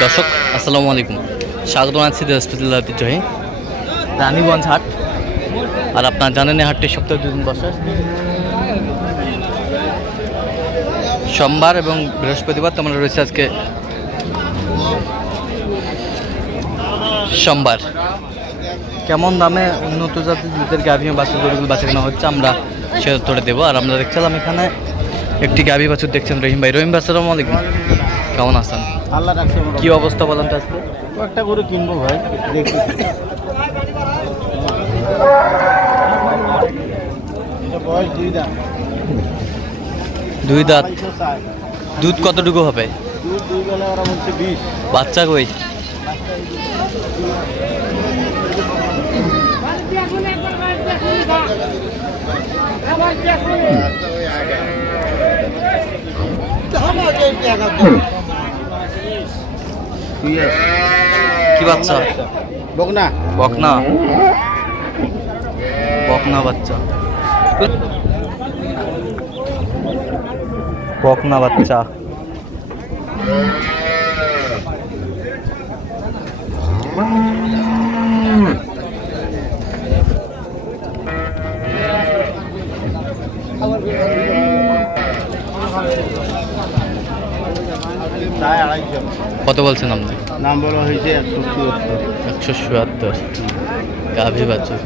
দর্শক, আসসালামু আলাইকুম। স্বাগত জানাচ্ছি হসপিটাল ঐতিহ্যহী রানীগঞ্জ হাট। আর আপনার জানেন হাটটি সপ্তাহে দুদিন বসে। সোমবার এবং বৃহস্পতিবার তোমরা রয়েছে আজকে সোমবার। কেমন দামে উন্নত জাতির দুধের গাভী বাছুর গরুগুলো বাছা কেনা হচ্ছে আমরা সে ধরে দেবো। আর আমরা দেখছিলাম এখানে একটি গাভী বাছুর দেখছেন রহিম ভাই। রহিম ভাই, আসসালামু কেমন আছেন? আল্লাহ রাখছে কি অবস্থা বলেন তো আজকে? একটা গরু কিনবো ভাই দেখি। দুই দাঁত। দুধ কতটুকু হবে? বাচ্চা কই? আছে কি বাচ্চা? বকনা। বকনা? বকনা বাচ্চা। বকনা বাচ্চা। কত বলছেন আপনি? নাম বলা হয়েছে একশো চুয়াত্তর। একশো চুয়াত্তর। গাভী বাচ্চা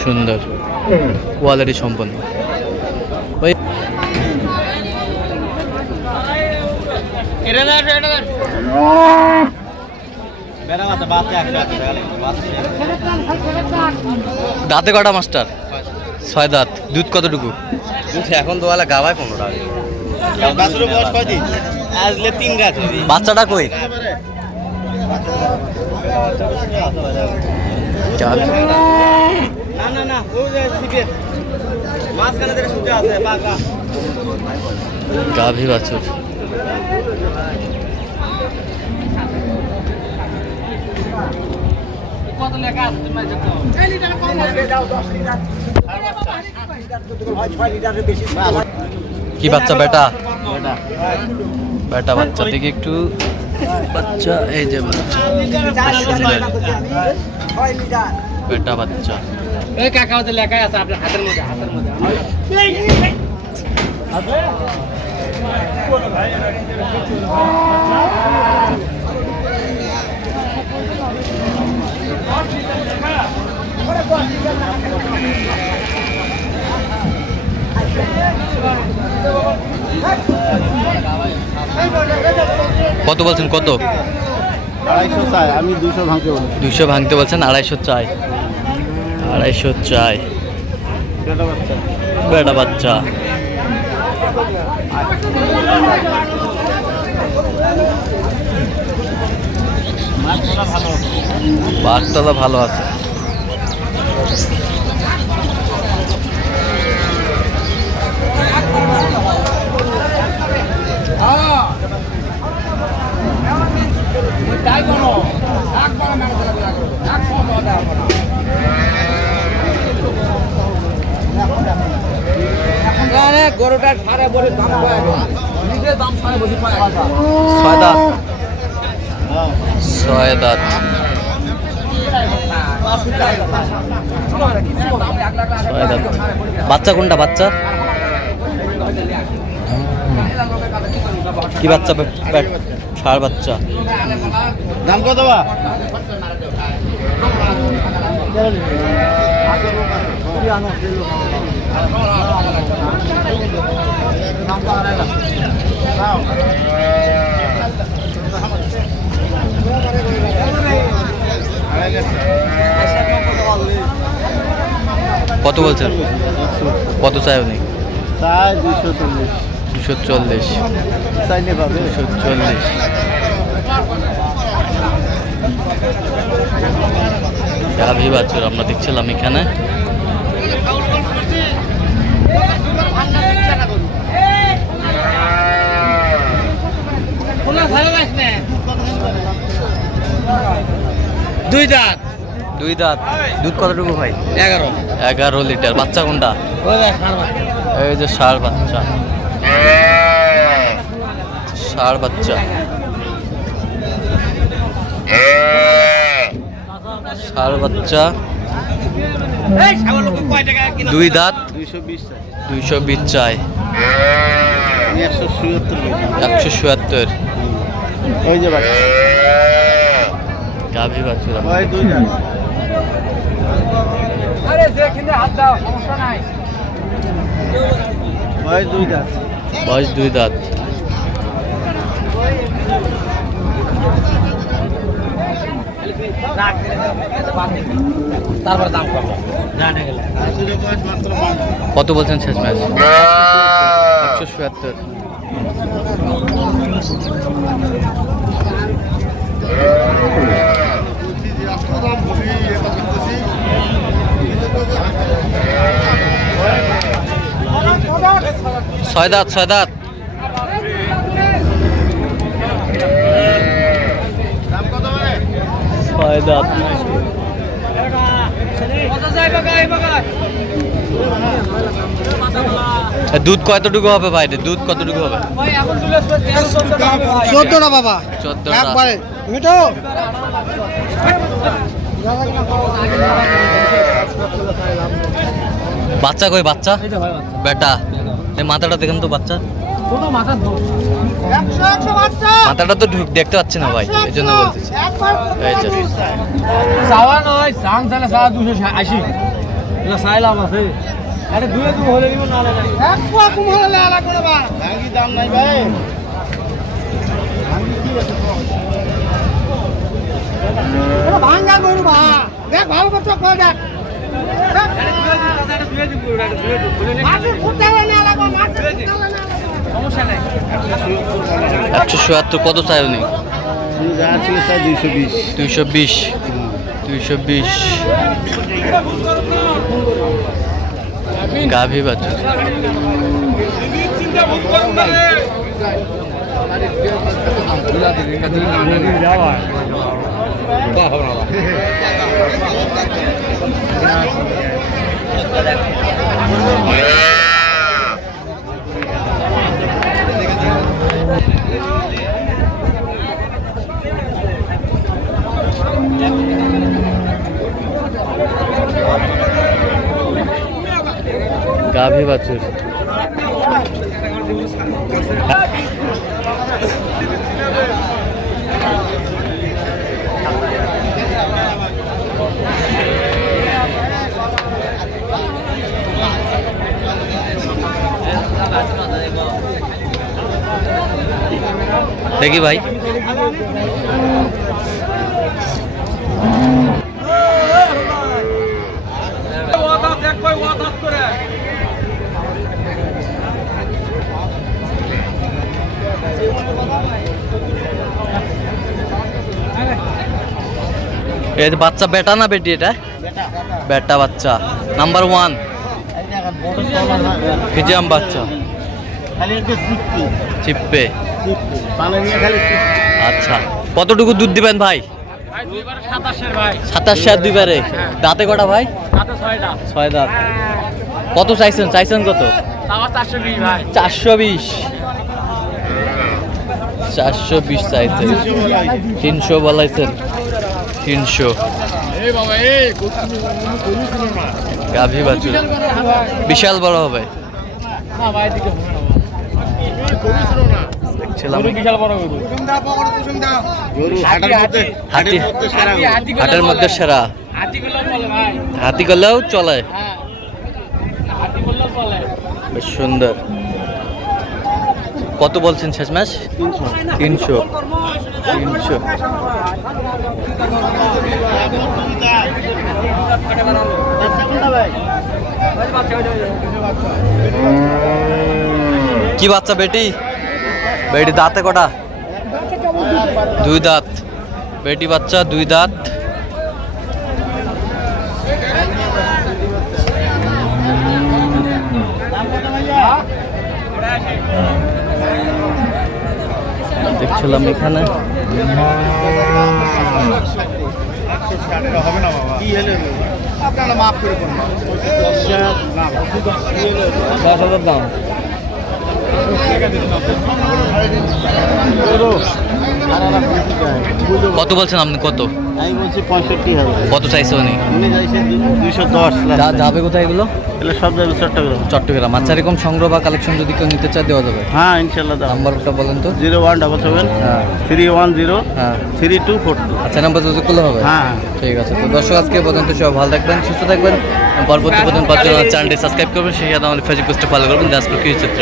সুন্দর। কোয়ালিটি সম্পন্ন। ওই দাঁতে কটা মাস্টার? ছয় দাঁত। দুধ কতটুকু? এখন তো বেলা গাবায় পনেরো বাচ্চাটা কই? না না না ও যে মাঝখানে আছে পাকা গাভী বাছুর। কি বাচ্চা বেটা? বেটা। বাচ্চা দিকে একটু বাচ্চা এই যে বাচ্চা বেশ সুন্দর বেটা বাচ্চা এই কাকা ওদের লেখাই আছে আপনার হাতের মধ্যে হাতের মধ্যে কত বলছেন কত? আড়াইশো চাই আমি দুশো ভাঙতে বলি। দুশো ভাঙতে বলছেন আড়াইশো চাই। আড়াইশো চাই। বেটা বাচ্চা। বেটা বাচ্চা। ভালো বাঘতলা ভালো আছে। গরুটার সাড়ে বড় দাম নিজের দাম সাড়ে বসে ছয় ছয় দাঁত। ছয় দাঁত। বাচ্চা কোনটা বাচ্চা? কি বাচ্চা ষাঁড় বাচ্চা। দাম কত বা? কত বলছেন? কত চাই উনি? চাই দুশো চল্লিশ। দুশো চল্লিশ। দুশো চল্লিশ। গাভী বাছুর আমরা দেখছিলাম এখানে। দুই দাঁত। দুই দাঁত। দুধ কতটুকু ভাই? এগারো। এগারো লিটার। বাচ্চা কোনটা? সার। এই যে ষাঁড় বাচ্চা। ষাঁড় বাচ্চা। ষাঁড় বাচ্চা। দুই দাঁত। দুইশো বিশ চায় একশো বাচ্চা। গাভী বাছুরা ওই দুই জান ওই দুই জান দুই দাঁত। তারপর দাম করব জানে গেলে। বয়স মাত্র পাঁচ। কত বলছেন শেষ ম্যাচ? একশো চুয়াত্তর ছয় দাঁত ছয় দাঁত। ছয় দাঁত। দুধ কতটুকু হবে ভাই? দুধ কতটুকু হবে? চোদ্দটা বাবা। চোদ্দটা। একবারে। মিঠো? বাচ্চা কই বাচ্চা। বেটা। মাথাটা দেখেন তো বাচ্চা। মাথাটা তো ঢুক দেখতে পাচ্ছি না ভাই এই জন্য বলতেছি। ভাঙ্গি দাম নাই ভাই। এটা ভাঙ্গা গরু বা। দেখ ভালো করে দেখ। একশো চুয়াত্তর কত চাই উনি? দুইশো বিশ। দুইশো বিশ। দুইশো বিশ গাভী বাচ্চা গাভী বাছুর দেখি ভাই। এর বাচ্চা, বেটা না বেটি এটা? বেটা বাচ্চা। নাম্বার ওয়ান ফিজিয়াম বাচ্চা। চিপ্পে। আচ্ছা। কতটুকু দুধ দিবেন ভাই? সাতাশ সাত দুইবারে দাঁতে কটা ভাই? ছয় দাঁত। কত চাইছেন? চাইছেন কত? চারশো বিশ। চারশো বিশ চারশো বিশ চাইছে তিনশো বলাইছেন। তিনশো। গাভী বাছুর। বিশাল বড় হবে। হাটের মধ্যে সেরা। হাতি করলেও চলে। বেশ সুন্দর। কত বলছেন শেষ ম্যাচ তিনশো। কি বাচ্চা বেটি? বেটি দাঁতে কটা? দুই দাঁত। বেটি বাচ্চা দুই দাঁত। দেখছিলাম এখানে। কি হলো আপনারা মাফ করে কোন দশ হাজার দাম। কত বলছেন আপনি? কত? আমি বলছি পঁয়ষট্টি হাজার। কত চাইছে উনি? উনি চাইছে দুইশো দশ যা যাবে কোথায় এগুলো? এগুলো সব যাবে চট্টগ্রাম। চট্টগ্রাম। আচ্ছা এরকম সংগ্রহ বা কালেকশন যদি কেউ নিতে চায় দেওয়া যাবে? হ্যাঁ ইনশাল্লাহ নাম্বারটা বলেন তো। জিরো ওয়ান ডাবল সেভেন হ্যাঁ। থ্রি ওয়ান জিরো হ্যাঁ। Three two four two. আচ্ছা নাম্বার যদি করলে হবে? হ্যাঁ ঠিক আছে তো দর্শক আজকে পর্যন্ত সব ভালো থাকবেন সুস্থ থাকবেন। পরবর্তী পর্যন্ত পাঁচজন চ্যানেলটি সাবস্ক্রাইব করবেন সেই সাথে আমাদের ফেসবুক পেজটা ফলো করবেন দাসপুর কৃষি চিত্র